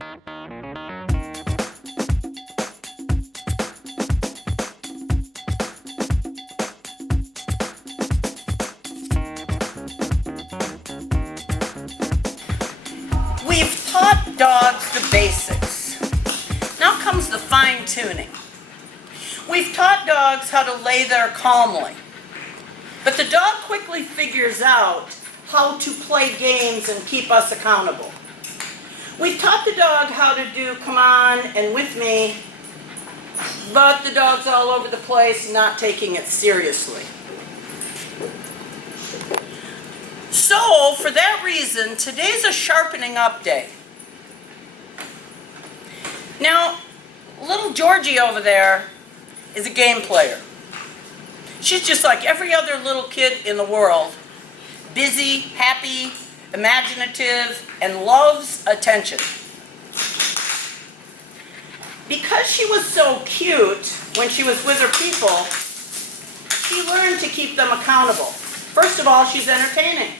We've taught dogs the basics. Now comes the fine-tuning. We've taught dogs how to lay there calmly. But the dog quickly figures out how to play games and keep us accountable. We've taught the dog how to do come on and with me, but the dog's all over the place, not taking it seriously. So, for that reason, today's a sharpening up day. Now, little Georgie over there is a game player. She's just like every other little kid in the world, busy, happy, imaginative, and loves attention. Because she was so cute when she was with her people, she learned to keep them accountable. First of all, she's entertaining.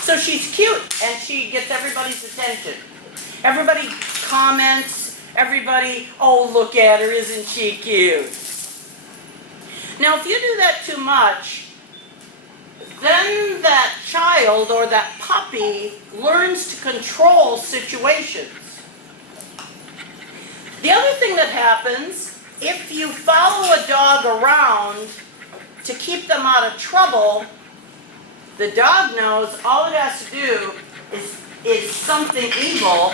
So she's cute and she gets everybody's attention. Everybody comments, everybody, oh look at her, isn't she cute? Now if you do that too much, then that child or that puppy learns to control situations. The other thing that happens, if you follow a dog around to keep them out of trouble, the dog knows all it has to do is something evil,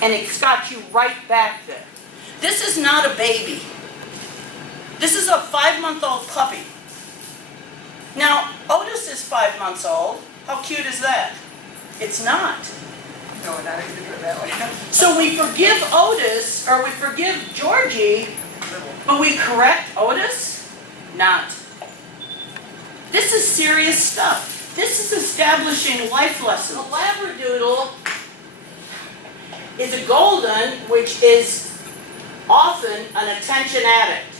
and it's got you right back there. This is not a baby. This is a 5-month-old puppy. Now, Otis is 5 months old. How cute is that? It's not. No, not even put it that way. So we forgive Otis, or we forgive Georgie, but we correct Otis? Not. This is serious stuff. This is establishing life lessons. A Labradoodle is a golden, which is often an attention addict.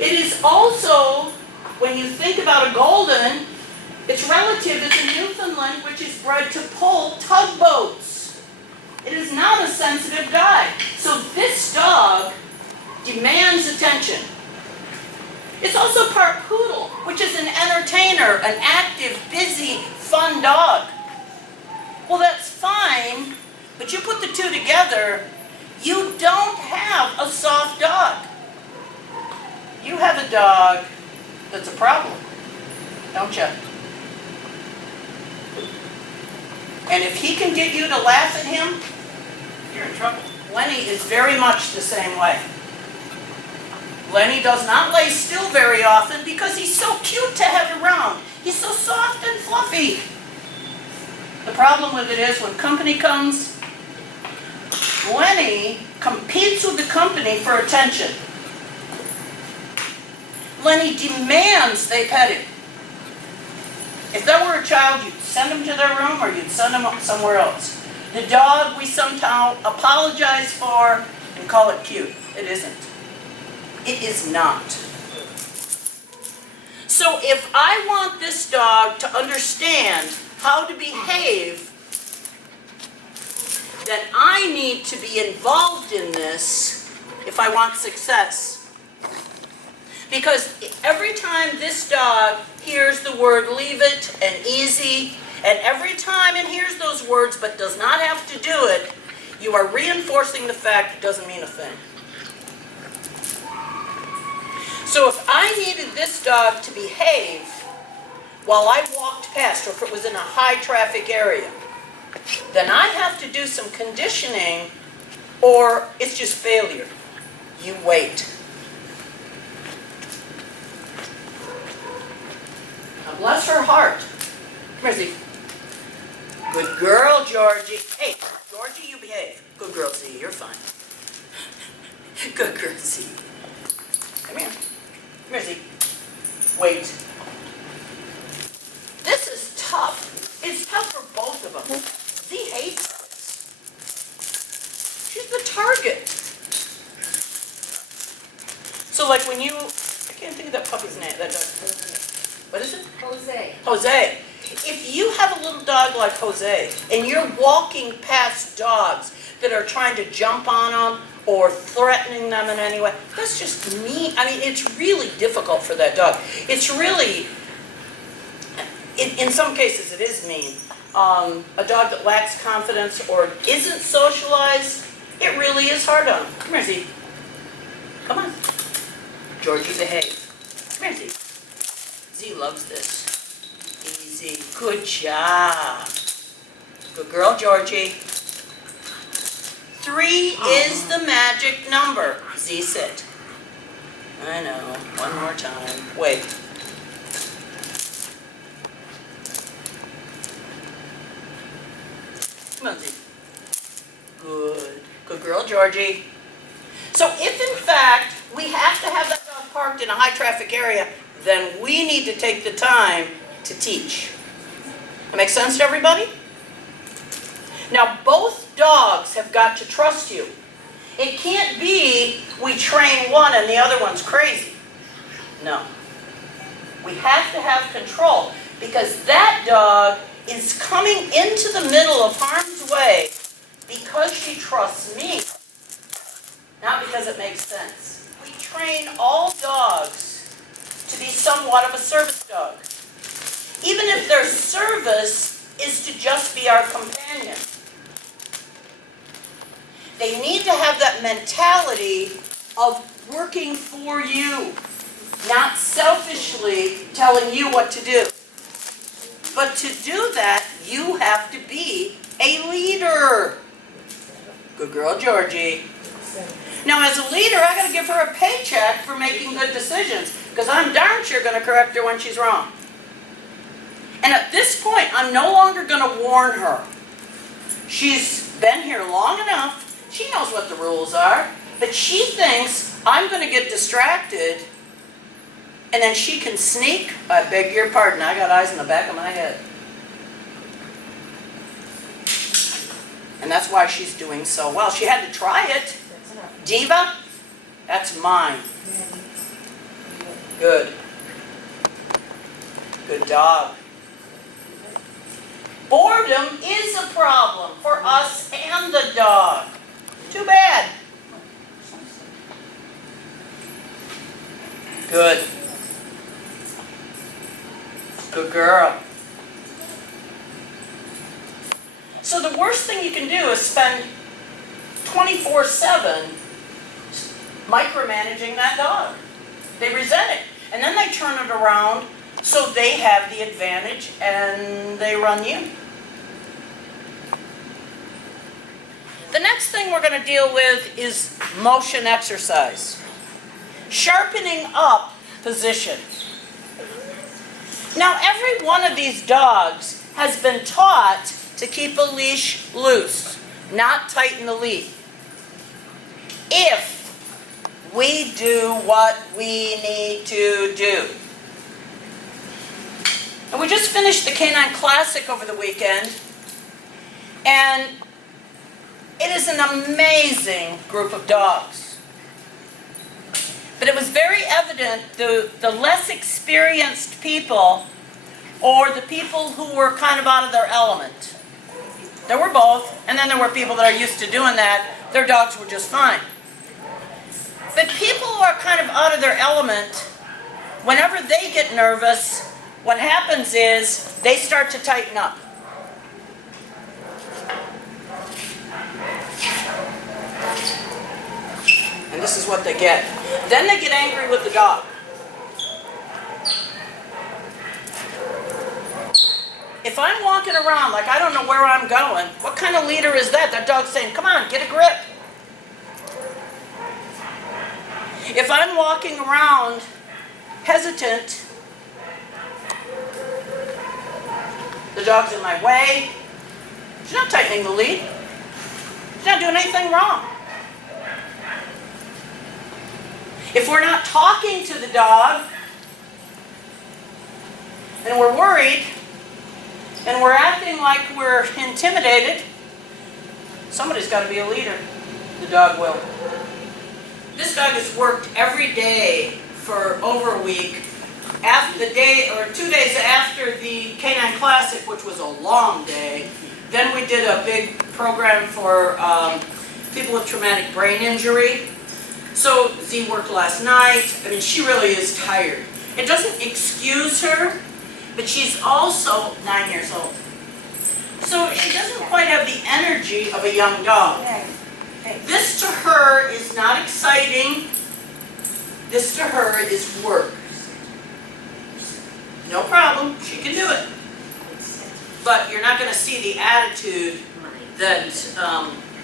It is also, when you think about a golden, its relative is a Newfoundland, which is bred to pull tugboats. It is not a sensitive guy. So this dog demands attention. It's also part poodle, which is an entertainer, an active, busy, fun dog. Well, that's fine, but you put the two together, you don't have a soft dog. You have a dog that's a problem, don't you? And if he can get you to laugh at him, you're in trouble. Lenny is very much the same way. Lenny does not lay still very often because he's so cute to have around. He's so soft and fluffy. The problem with it is when company comes, Lenny competes with the company for attention. Lenny demands they pet him. If there were a child, you'd send him to their room or you'd send him somewhere else. The dog we somehow apologize for and call it cute. It isn't. It is not. So if I want this dog to understand how to behave, then I need to be involved in this if I want success. Because every time this dog hears the word leave it and easy, and every time it hears those words but does not have to do it, you are reinforcing the fact it doesn't mean a thing. So if I needed this dog to behave while I walked past, or if it was in a high traffic area, then I have to do some conditioning, or it's just failure. You wait. Now bless her heart. Come here, Z. Good girl, Georgie. Hey, Georgie, you behave. Good girl, Z. You're fine. Good girl, Z. Come here. Come here, Z. Wait. This is tough. It's tough for both of them. Z hates this. She's the target. So like when you, I can't think of that puppy's name. That dog. What is it? Jose. Jose. If you have a little dog like Jose, and you're walking past dogs that are trying to jump on them or threatening them in any way, that's just mean. I mean, it's really difficult for that dog. It's really, in some cases it is mean. A dog that lacks confidence or isn't socialized, it really is hard on them. Come here, Z. Come on. Georgie, behave. Come here, Z. Z loves this. Easy. Good job. Good girl, Georgie. 3 is the magic number. Z, sit. I know. One more time. Wait. Come on, Z. Good. Good girl, Georgie. So if in fact we have to have that dog parked in a high traffic area, then we need to take the time to teach. That makes sense to everybody? Now both dogs have got to trust you. It can't be we train one and the other one's crazy. No. We have to have control because that dog is coming into the middle of harm's way because she trusts me, not because it makes sense. We train all dogs to be somewhat of a service dog, even if their service is to just be our companion. They need to have that mentality of working for you, not selfishly telling you what to do. But to do that, you have to be a leader. Good girl, Georgie. Now, as a leader, I got to give her a paycheck for making good decisions, because I'm darn sure going to correct her when she's wrong. And at this point, I'm no longer going to warn her. She's been here long enough. She knows what the rules are, but she thinks I'm going to get distracted, and then she can sneak. I beg your pardon, I got eyes in the back of my head. And that's why she's doing so well. She had to try it. Diva, that's mine. Good. Good dog. Boredom is a problem for us and the dog. Too bad. Good. Good girl. So the worst thing you can do is spend 24/7 micromanaging that dog. They resent it. And then they turn it around so they have the advantage and they run you. The next thing we're going to deal with is motion exercise. Sharpening up position. Now every one of these dogs has been taught to keep a leash loose, not tighten the lead. If we do what we need to do. And we just finished the Canine Classic over the weekend, and it is an amazing group of dogs. But it was very evident the less experienced people, or the people who were kind of out of their element. There were both, and then there were people that are used to doing that. Their dogs were just fine. But people who are kind of out of their element, whenever they get nervous, what happens is they start to tighten up. And this is what they get. Then they get angry with the dog. If I'm walking around like I don't know where I'm going, what kind of leader is that? That dog's saying, come on, get a grip. If I'm walking around hesitant, the dog's in my way. She's not tightening the lead. She's not doing anything wrong. If we're not talking to the dog, and we're worried, and we're acting like we're intimidated, somebody's got to be a leader. The dog will. This dog has worked every day for over a week after the day, or 2 days after the Canine Classic, which was a long day, then we did a big program for people with traumatic brain injury. So Z worked last night. I mean, she really is tired. It doesn't excuse her, but she's also 9 years old. So she doesn't quite have the energy of a young dog. This to her is not exciting. This to her is work. No problem, she can do it. But you're not going to see the attitude that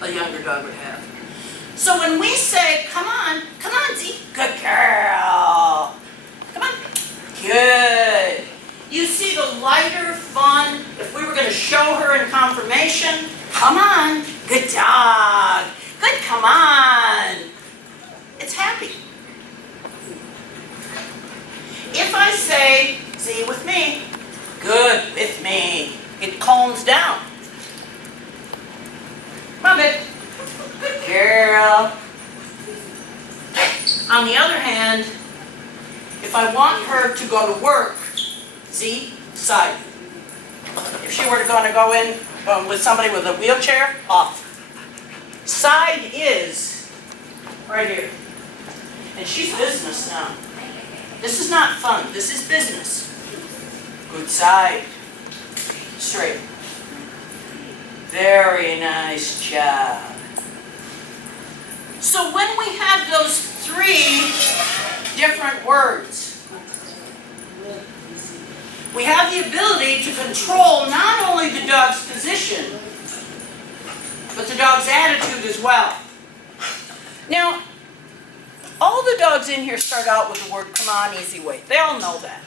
a younger dog would have. So when we say, come on, Z, good girl. Come on, good. You see the lighter fun, if we were going to show her in confirmation, come on, good dog, good, come on. It's happy. If I say, Z with me, good with me, it calms down. Come on, babe. Good girl. On the other hand, if I want her to go to work, Z, side. If she were to go in with somebody with a wheelchair, off. Side is right here. And she's business now. This is not fun, this is business. Good side. Straight. Very nice job. So when we have those 3 different words, we have the ability to control not only the dog's position, but the dog's attitude as well. Now, all the dogs in here start out with the word come on, easy wait. They all know that.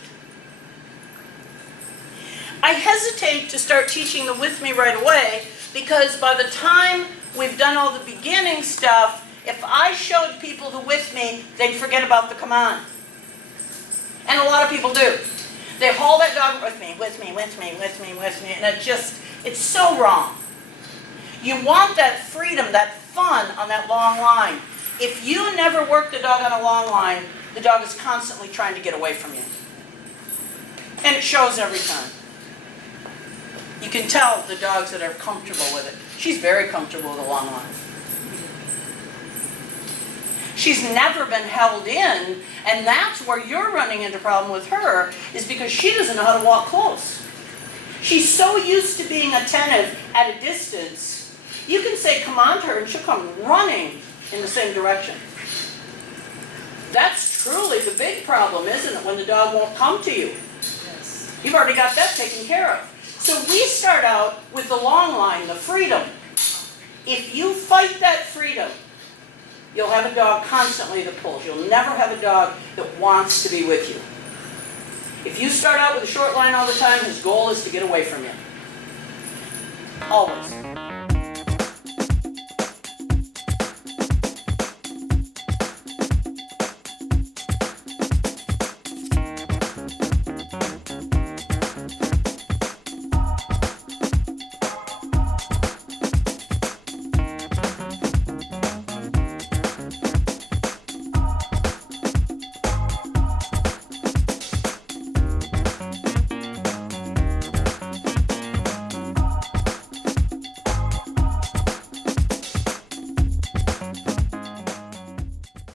I hesitate to start teaching the with me right away because by the time we've done all the beginning stuff, if I showed people the with me, they'd forget about the come on. And a lot of people do. They haul that dog with me, with me, with me, with me, with me, and it's so wrong. You want that freedom, that fun on that long line. If you never work the dog on a long line, the dog is constantly trying to get away from you. And it shows every time. You can tell the dogs that are comfortable with it. She's very comfortable with a long line. She's never been held in, and that's where you're running into a problem with her, is because she doesn't know how to walk close. She's so used to being attentive at a distance, you can say come on to her and she'll come running in the same direction. That's truly the big problem, isn't it, when the dog won't come to you? Yes. You've already got that taken care of. So we start out with the long line, the freedom. If you fight that freedom, you'll have a dog constantly that pulls. You'll never have a dog that wants to be with you. If you start out with a short line all the time, his goal is to get away from you. Always.